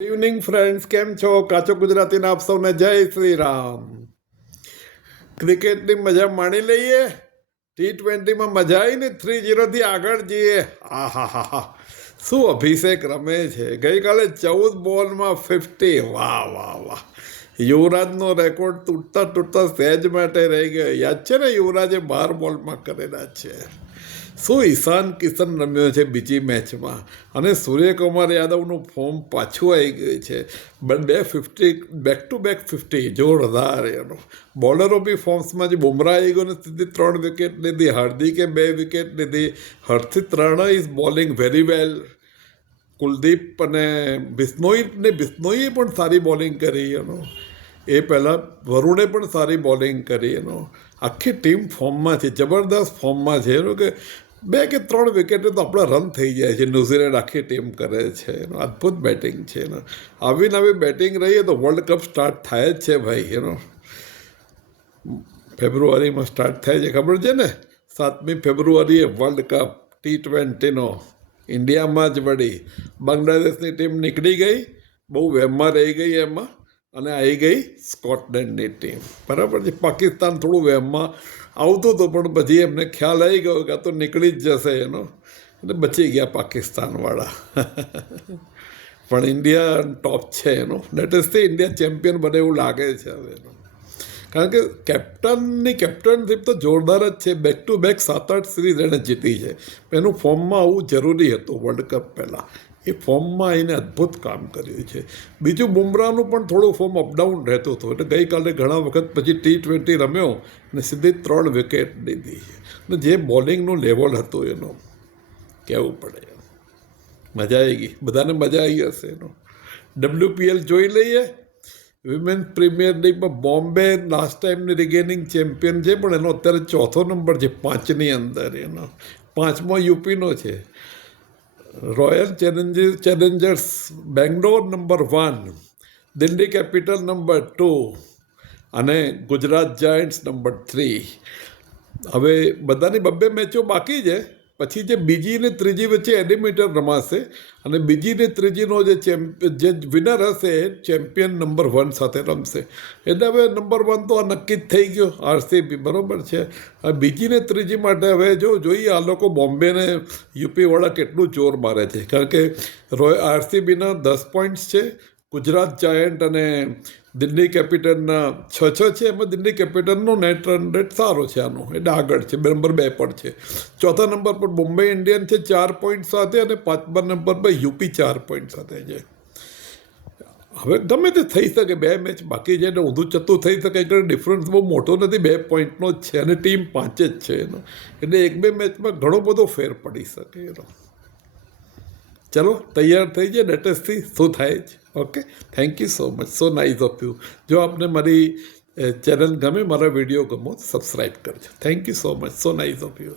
Evening friends, કેમ છો? કાચો ગુજરાતીના આપ સૌને જય શ્રી રામ. ક્રિકેટની મજા માણી લઈએ. T20માં મજા આવી ને 3-0 આગળ જઈએ. આ હા હા હા, શું અભિષેક રમે છે! ગઈકાલે 14 બોલમાં 50. વાહ વાહ વાહ. યુવરાજનો રેકોર્ડ તૂટતા તૂટતા સહેજ માટે રહી ગયો. યાદ છે ને, યુવરાજે 12 બોલમાં કરેલા છે. શું ઈશાન કિશન રમ્યો છે બીજી મેચમાં, અને સૂર્યકુમાર યાદવનું ફોર્મ પાછું આવી ગયું છે. 250, બેક ટુ બેક 50, જોરદાર એનો. બોલરો બી ફોર્મ્સમાં જે બુમરાહ આવી ગયો ને સીધી 3 વિકેટ લીધી, હાર્દિકે 2 વિકેટ લીધી, Harshit Rana is bowling very well. Kuldeep અને બિશ્નોઈએ પણ સારી બોલિંગ કરી એનો. એ પહેલાં વરુણે પણ સારી બોલિંગ કરી એનો. આખી ટીમ ફોર્મમાં છે, જબરદસ્ત ફોર્મમાં છે એનો. કે 2 કે 3 વિકેટે તો આપણા રન થઈ જાય છે. ન્યૂઝીલેન્ડ આખી ટીમ કરે છે એનો. અદ્ભુત બેટિંગ છે એનો. આવી નવી બેટિંગ રહીએ તો વર્લ્ડ કપ સ્ટાર્ટ થાય જ છે ભાઈ એનો. ફેબ્રુઆરીમાં સ્ટાર્ટ થાય છે, ખબર છે ને? 7મી ફેબ્રુઆરીએ વર્લ્ડ કપ T20નો ઇન્ડિયામાં જ વળી. બાંગ્લાદેશની ટીમ નીકળી ગઈ, બહુ વહેમમાં રહી ગઈ એમાં, અને આવી ગઈ સ્કોટલેન્ડની ટીમ. બરાબર છે. પાકિસ્તાન થોડું વહેમમાં આવતું હતું, પણ પછી એમને ખ્યાલ આવી ગયો કે આ તો નીકળી જ જશે એનો, એટલે બચી ગયા પાકિસ્તાનવાળા. પણ ઇન્ડિયા ટોપ છે એનો. લેટેસ્ટથી ઇન્ડિયા ચેમ્પિયન બને એવું લાગે છે હવે એનો. કારણ કે કેપ્ટનશીપ તો જોરદાર જ છે. બેક ટુ બેક 7-8 સિરીઝ એણે જીતી છે. એનું ફોર્મમાં આવવું જરૂરી હતું વર્લ્ડ કપ પહેલાં. એ ફોર્મમાં આવીને અદ્ભુત કામ કર્યું છે. બીજું, બુમરાહનું પણ થોડું ફોર્મ અપડાઉન રહેતું હતું, એટલે ગઈકાલે ઘણા વખત પછી T20 રમ્યો અને સીધી 3 વિકેટ લીધી. અને જે બોલિંગનું લેવલ હતું એનું, કહેવું પડે. મજા આવી ગઈ, બધાને મજા આવી હશે એનો. WPL જોઈ લઈએ. વિમેન્સ પ્રીમિયર લીગમાં બોમ્બે લાસ્ટ ટાઈમની રિગેનિંગ ચેમ્પિયન છે, પણ એનો અત્યારે 4થો નંબર છે 5ની અંદર એનો. 5મો યુપીનો છે. Royal Challengers Bangalore number 1, Delhi capital number 2 અને ગુજરાત જાયન્ટ્સ નંબર 3. હવે બધાની 2 મેચો બાકી છે. પછી જે બીજી ને ત્રીજી વચ્ચે એલિમિનેટર રમાશે, અને બીજી ને ત્રીજીનો જે વિનર હશે એ ચેમ્પિયન નંબર 1 સાથે રમશે. એટલે હવે નંબર 1 તો આ નક્કી જ થઈ ગયો, RCB. બરાબર છે. બીજી ને ત્રીજી માટે હવે જોઈએ આ લોકો બોમ્બેને યુપીવાળા કેટલું જોર મારે છે. કારણ કે RCBના 10 પોઈન્ટ્સ છે, ગુજરાત જાયન્ટ અને દિલ્હી કેપિટલના 6 છે. એમાં દિલ્હી કેપિટલનો નેટ રન રેટ સારો છે આનો, એટલે આગળ છે. નંબર 2 પર છે. 4થા નંબર પર મુંબઈ ઇન્ડિયન છે 4 પોઈન્ટ સાથે, અને 5મા નંબર પર યુપી 4 પોઈન્ટ સાથે છે. હવે ગમે તે થઈ શકે, 2 મેચ બાકી છે એટલે ઊંધું ચત્તું થઈ શકે. એટલે ડિફરન્સ બહુ મોટો નથી, 2 પોઈન્ટનો જ છે, અને ટીમ 5 જ છે એનો. એટલે 1-2 મેચમાં ઘણો બધો ફેર પડી શકે એનો. ચલો, તૈયાર થઈ જાય લેટેસ્ટથી શું થાય છે. Okay, thank you so much. So nice of you. જો આપને મારી ચેનલ ગમે, મારા વિડીયો ગમો, સબસ્ક્રાઈબ કરજો. Thank you so much. So nice of you.